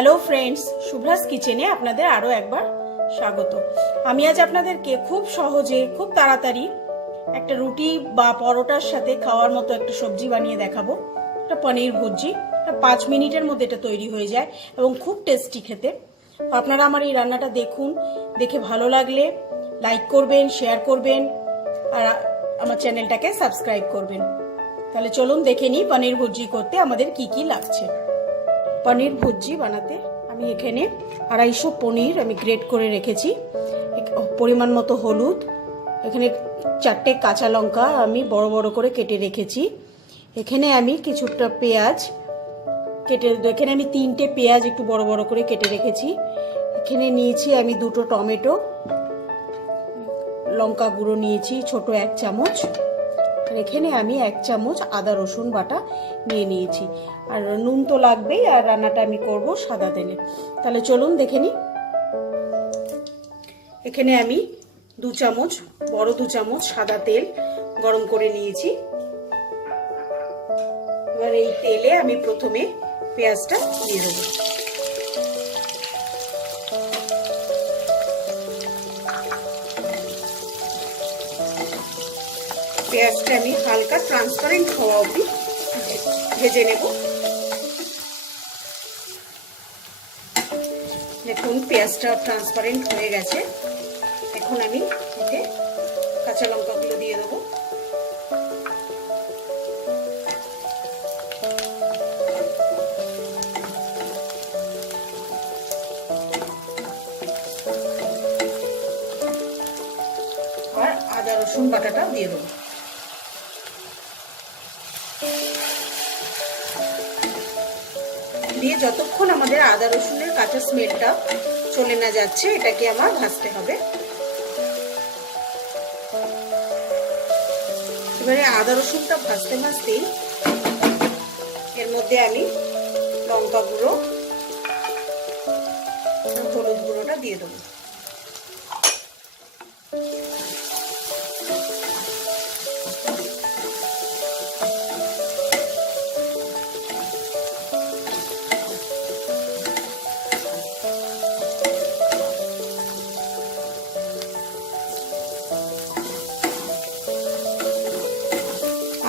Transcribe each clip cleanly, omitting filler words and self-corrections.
Hello friends, শুভ্রাস কিচেনে আপনাদের আরও একবার স্বাগত। আমি আজ আপনাদেরকে খুব সহজে খুব তাড়াতাড়ি একটা রুটি বা পরোটার সাথে খাওয়ার মতো একটা সবজি বানিয়ে দেখাবো। একটা পনির ভুর্জি। 5 মিনিটের মধ্যে এটা তৈরি হয়ে যায় এবং খুব টেস্টি খেতে। আপনারা আমার এই রান্নাটা দেখুন, দেখে ভালো লাগলে লাইক করবেন, শেয়ার করবেন আর আমার চ্যানেলটাকে সাবস্ক্রাইব করবেন। তাহলে চলুন দেখে নিই পনির ভুর্জি করতে আমাদের কি কি লাগছে। পনির ভুর্জি বানাতে আমি এখানে 250 পনির আমি গ্রেট করে রেখেছি, পরিমাণ মতো হলুদ, এখানে 4টে কাঁচা লঙ্কা আমি বড় বড় করে কেটে রেখেছি, এখানে আমি কিছুটা পেঁয়াজ কেটে, এখানে আমি 3টে পেঁয়াজ একটু বড় বড় করে কেটে রেখেছি, এখানে নিয়েছি আমি 2টো টমেটো, লঙ্কা গুঁড়ো নিয়েছি ছোট 1 চামচ, আর এখানে আমি 1 চামচ আদা রসুন বাটা নিয়ে নিয়েছি। আর নুন তো লাগবেই, আর রান্নাটা আমি করব সাদা তেলে। তাহলে চলুন দেখে নিই। এখানে আমি 2 চামচ, বড় 2 চামচ সাদা তেল গরম করে নিয়েছি। এবার এই তেলে আমি প্রথমে পেঁয়াজটা দিয়ে দেবো। পেঁয়াজটা আমি হালকা ট্রান্সপারেন্ট হওয়া অবধি ভেজে নেব। দেখুন পেঁয়াজটা ট্রান্সপারেন্ট হয়ে গেছে। এখন আমি এতে কাঁচা লঙ্কাগুলো দিয়ে দেবো। আর আদা রসুন বাটাটা দিয়ে দেবো। দিয়ে যতক্ষণ আমাদের আদা রসুনের কাঁচা স্মেলটা চলে না যাচ্ছে এটাকে আমার ভাজতে হবে। এবারে আদা রসুনটা ভাজতে ভাজতেই এর মধ্যে আমি লঙ্কা গুঁড়ো, হলুদ গুঁড়োটা দিয়ে দেবো।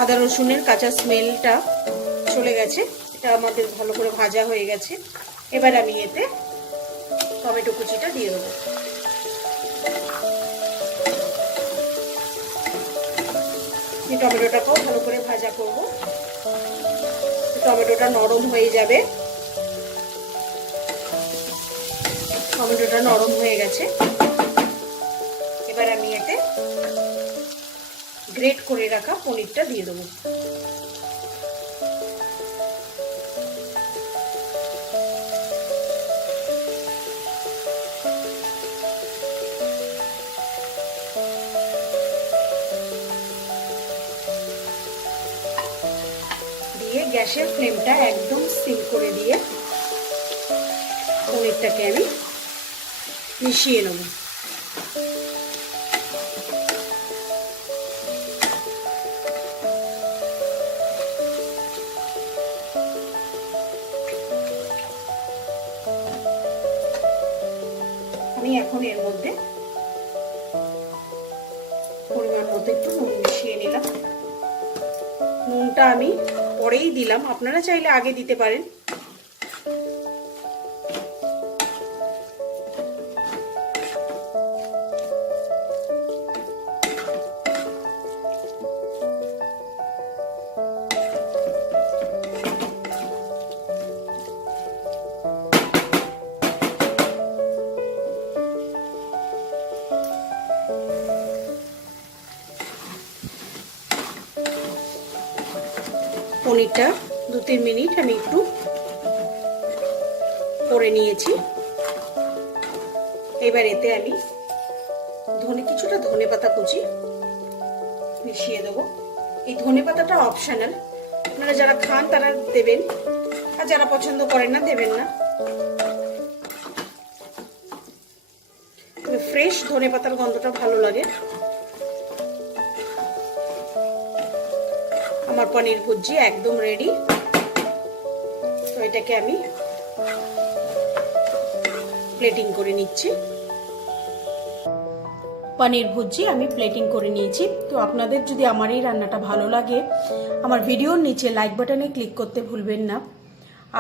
আদা রসুনের কাঁচা স্মেলটা চলে গেছে, এটা আমাদের ভালো করে ভাজা হয়ে গেছে। এবার আমি এতে টমেটো কুচিটা দিয়ে দেবো। এই টমেটোটাকেও ভালো করে ভাজা করব। টমেটোটা নরম হয়ে যাবে। টমেটোটা নরম হয়ে গেছে। এবার আমি এতে গ্রেট করে রাখা পনিরটা দিয়ে দেবো। দিয়ে গ্যাসের ফ্লেমটা একদম সিম করে দিয়ে পনিরটাকে আমি মিশিয়ে নেব। আমি এখন এর মধ্যে পরিমাণ মতো একটু নুন মিশিয়ে নিলাম। নুনটা আমি পরেই দিলাম, আপনারা চাইলে আগে দিতে পারেন। পনিরটা 2-3 মিনিট আমি একটু করে নিয়েছি। এবার এতে আমি কিছুটা ধনেপাতা কুচি মিশিয়ে দেবো। এই ধনেপাতাটা অপশনাল, আপনারা যারা খান তারা দেবেন, আর যারা পছন্দ করেন না দেবেন না। ফ্রেশ ধনেপাতার গন্ধটা ভালো লাগে। আমার পনির ভুর্জি একদম রেডি। তো এটাকে আমি প্লেটিং করে নিচ্ছি। পনির ভুজি আমি প্লেটিং করে নিয়েছি। তো আপনাদের যদি আমার এই রান্নাটা ভালো লাগে, আমার ভিডিওর নিচে লাইক বাটনে ক্লিক করতে ভুলবেন না।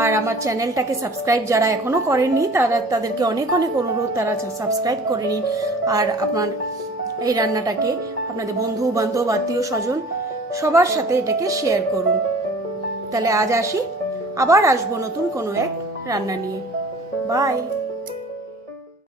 আর আমার চ্যানেলটাকে সাবস্ক্রাইব যারা এখনো করেননি তাদেরকে অনেক অনেক অনুরোধ, তারা সাবস্ক্রাইব করে নিন। আর আপনার এই রান্নাটাকে আপনাদের বন্ধু বান্ধব আত্মীয় স্বজন সবার সাথে এটাকে শেয়ার করুন। তাহলে আজ আসি, আবার আসবো নতুন কোনো এক রান্না নিয়ে। বাই।